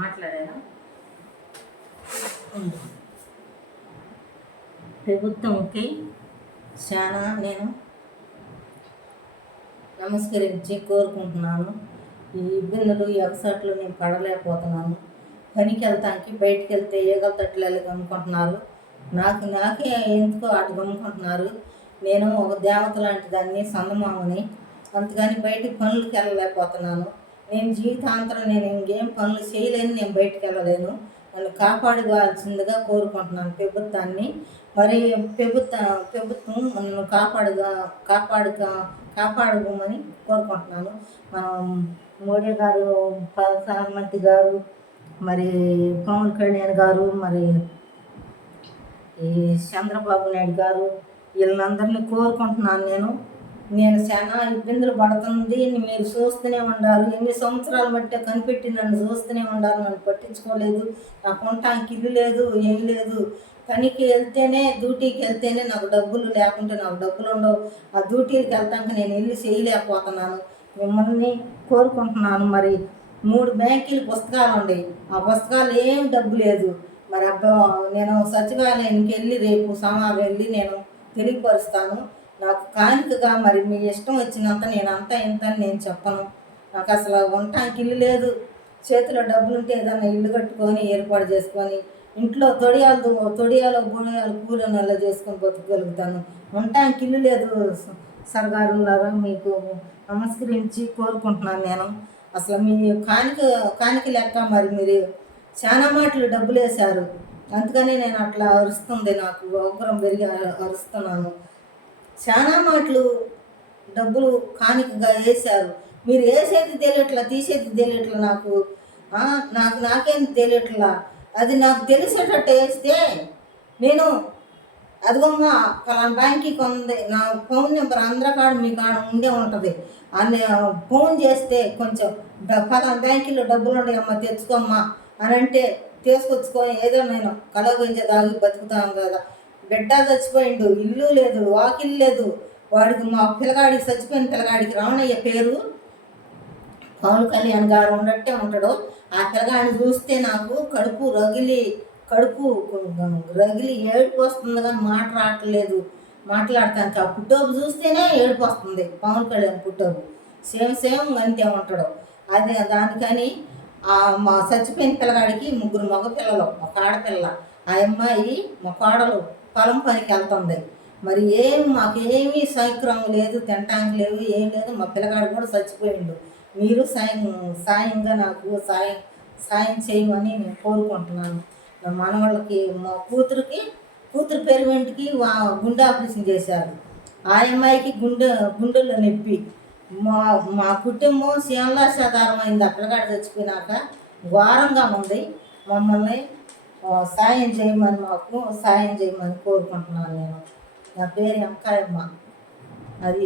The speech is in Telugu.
మాట్లాడారా ప్రభుత్వంకి చాలా నేను నమస్కరించి కోరుకుంటున్నాను. ఈ ఇబ్బందులు ఈ అగసాట్లు నేను పడలేకపోతున్నాను. పనికి వెళ్తానికి బయటికి వెళ్తే ఈగల తట్లు గమ్ముకుంటున్నారు. నాకే ఎందుకో అటు గమ్ముకుంటున్నారు. నేను ఒక దేవత లాంటి దాన్ని సందమామని, అంతగాని బయటికి పనులకి వెళ్ళలేకపోతున్నాను. నేను జీవితాంతరం నేను ఇంకేం పనులు చేయలేను, నేను బయటికి వెళ్ళలేను. నన్ను కాపాడుకోవాల్సిందిగా కోరుకుంటున్నాను ప్రభుత్వాన్ని. మరి ప్రభుత్వం నన్ను కాపాడుకోమని కోరుకుంటున్నాను. మోడీ గారు, ప్రధానమంత్రి గారు, మరి పవన్ కళ్యాణ్ గారు, మరి ఈ చంద్రబాబు నాయుడు గారు, వీళ్ళందరినీ కోరుకుంటున్నాను. నేను చాలా ఇబ్బందులు పడుతుంది. మీరు చూస్తూనే ఉండాలి. ఎన్ని సంవత్సరాలు బట్టే కనిపెట్టి నన్ను చూస్తూనే ఉండాలి. నన్ను పట్టించుకోలేదు. నాకు ఉండటానికి ఇల్లు లేదు, ఏం లేదు. పనికి వెళ్తేనే, డ్యూటీకి వెళ్తేనే నాకు డబ్బులు, లేకుంటే నాకు డబ్బులు ఉండవు. ఆ డ్యూటీకి వెళ్తాక నేను ఇల్లు చేయలేకపోతున్నాను. మిమ్మల్ని కోరుకుంటున్నాను. మరి 3 బ్యాంకులు పుస్తకాలు ఉన్నాయి. ఆ పుస్తకాలు ఏం డబ్బు లేదు. మరి నేను సచివాలయానికి వెళ్ళి రేపు సోమవారం వెళ్ళి నేను తెలియపరుస్తాను. నాకు కానుకగా మరి మీ ఇష్టం వచ్చినంత నేను అంతా ఇంత నేను చెప్పను. నాకు అసలు ఉండటానికి ఇల్లు లేదు. చేతిలో డబ్బులు ఉంటే ఏదన్నా ఇల్లు కట్టుకొని ఏర్పాటు చేసుకొని ఇంట్లో తొడియాలు బొడియాలు కూలి నెల చేసుకొని బతుకగలుగుతాను. ఉండటానికి ఇల్లు లేదు. సర్గారులారా మీకు నమస్కరించి కోరుకుంటున్నాను. నేను అసలు మీ కానుక లెక్క మరి మీరు చాలా మాటలు డబ్బులు వేశారు. అందుకని నేను అట్లా అరుస్తుంది, నాకు ఉగ్రం పెరిగి అరుస్తున్నాను. చాలా మాటలు డబ్బులు కానుకగా వేశారు. మీరు వేసేది తెలియట్లా, తీసేది తెలియట్లా. నాకేం తెలియట్లా. అది నాకు తెలిసేటట్టు వేస్తే నేను అదిగమ్మా పలానా బ్యాంక్కి ఉంది, నా ఫోన్ నెంబర్ అందరి కాడ మీ కాడ ఉండే ఉంటుంది అని ఫోన్ చేస్తే కొంచెం పలానా బ్యాంకులో డబ్బులు ఉండేవమ్మా తెచ్చుకోమ్మా అని అంటే తీసుకొచ్చుకొని ఏదో నేను కలగొంచే దాగి బతుకుతాం కదా. బిడ్డ చచ్చిపోయిండు, ఇల్లు లేదు, వాకిల్లు లేదు. వాడికి మా పిల్లగాడికి చచ్చిపోయిన పిల్లగాడికి రావణయ్య పేరు పవన్ కళ్యాణ్ గారు ఉన్నట్టే ఉంటాడు. ఆ పిల్లగాడిని చూస్తే నాకు కడుపు రగిలి ఏడుపు వస్తుంది, కానీ మాట రావట్లేదు. మాట్లాడటానికి ఆ పుట్టోపు చూస్తేనే ఏడుపు వస్తుంది. పవన్ కళ్యాణ్ పుట్టోపు సేమ్ అంతే ఉంటాడు. అదే దానికని మా చచ్చిపోయిన పిల్లగాడికి 3 మగ పిల్లలు, ఒక ఆడపిల్ల. ఆ అమ్మాయి మా కోడలు పొలం పనికి వెళ్తుంది. మరి మాకేమీ సౌకర్యం లేదు, తినటానికి లేవు, ఏం లేదు. మా పిల్లగాడు కూడా చచ్చిపోయిండు. మీరు సాయంగా నాకు సాయం చేయమని నేను కోరుకుంటున్నాను. మా మనవాళ్ళకి, మా కూతురు పెరువెంటికి గుండె ఆపరేషన్ చేశారు. ఆ అమ్మాయికి గుండెల్లో నొప్పి. మా కుటుంబం శీలాసాధారం అయింది. ఆ పిల్లగాడు చచ్చిపోయినాక ఘోరంగా ఉంది. మమ్మల్ని సాయం చేయమని కోరుకుంటున్నాను. నేను నా పేరు ఎంకాయమ్మ. అది